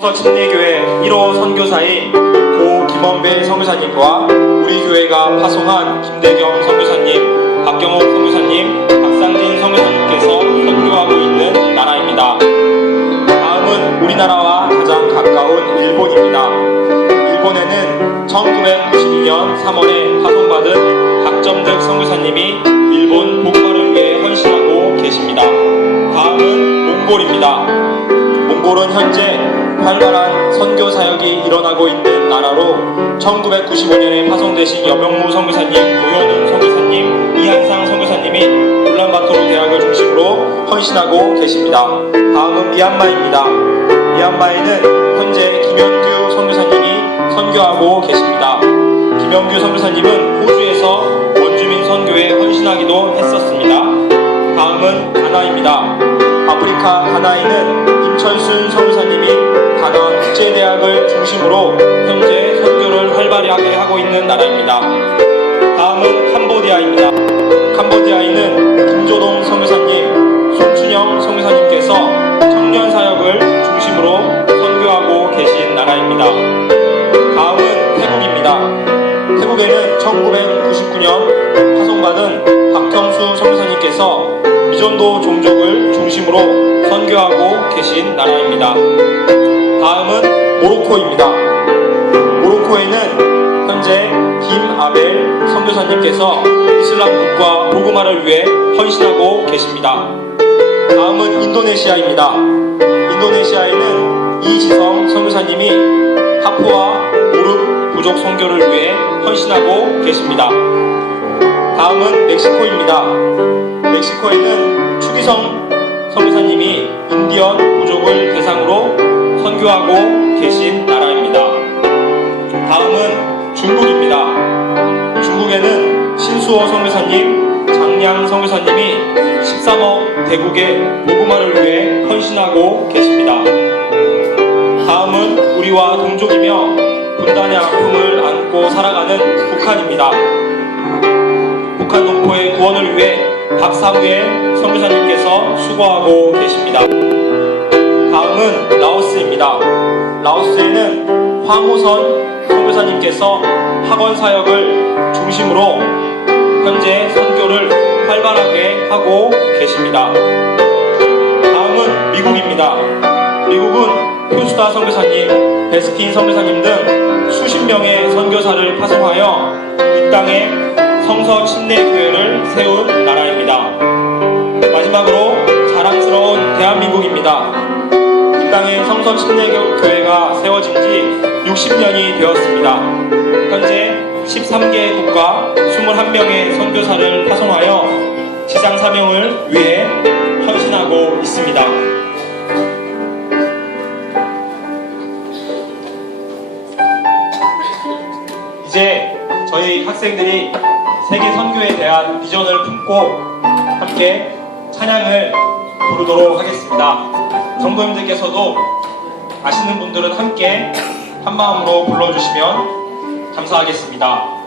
침례교회 1호 선교사인 고 김원배 선교사님과 우리 교회가 파송한 김대겸 선교사님, 박경옥 선교사님, 박상진 선교사님께서 선교하고 있는 나라입니다. 다음은 우리나라와 가장 가까운 일본입니다. 일본에는 1992년 3월에 파송받은 박점득 선교사님이 일본 복마를 위해 헌신하고 계십니다. 다음은 몽골입니다. 몽골은 현재 활발한 선교 사역이 일어나고 있는 나라로 1995년에 파송되신 여명무 선교사님, 노현웅 선교사님, 이한상 선교사님이 울란바토르 대학을 중심으로 헌신하고 계십니다. 다음은 미얀마입니다. 미얀마에는 현재 김현규 선교사님이 선교하고 계십니다. 김현규 선교사님은 호주에서 원주민 선교에 헌신하기도 했었습니다. 다음은 가나입니다. 아프리카 가나에는 중심으로 현재 선교를 활발하게 하고 있는 나라입니다. 다음은 캄보디아입니다. 캄보디아에는 김조동 선교사님, 손춘영 선교사님께서 청년 사역을 중심으로 선교하고 계신 나라입니다. 다음은 태국입니다. 태국에는 1999년 파송받은 박형수 선교사님께서 미전도 종족을 중심으로 선교하고 계신 나라입니다. 다음은 모로코입니다. 모로코에는 현재 김 아벨 선교사님께서 이슬람 국가 보그마를 위해 헌신하고 계십니다. 다음은 인도네시아입니다. 인도네시아에는 이지성 선교사님이 하프와 무릎 부족 선교를 위해 헌신하고 계십니다. 다음은 멕시코입니다. 멕시코에는 추기성 선교사님이 인디언 부족을 대상으로 선교하고 계신 나라입니다. 다음은 중국입니다. 중국에는 신수호 선교사님, 장량 선교사님이 13억 대국의 복음화를 위해 헌신하고 계십니다. 다음은 우리와 동족이며 분단의 아픔을 안고 살아가는 북한입니다. 북한 동포의 구원을 위해 박사무의 선교사님께서 수고하고 계십니다. 다음은 라오스입니다. 라오스에는 황호선 선교사님께서 학원 사역을 중심으로 현재 선교를 활발하게 하고 계십니다. 다음은 미국입니다. 미국은 표수다 선교사님, 베스킨 선교사님 등 수십 명의 선교사를 파송하여 이 땅에 성서 침례 교회를 세운 나라입니다. 마지막으로 자랑스러운 대한민국입니다. 이 땅에 성서 침례 교회가 세워진 지 60년이 되었습니다. 현재 13개 국가 21명의 선교사를 파송하여 지상 사명을 위해 헌신하고 있습니다. 이제 저희 학생들이 세계 선교에 대한 비전을 품고 함께 찬양을 부르도록 하겠습니다. 성도님들께서도 아시는 분들은 함께 한 마음으로 불러주시면 감사하겠습니다.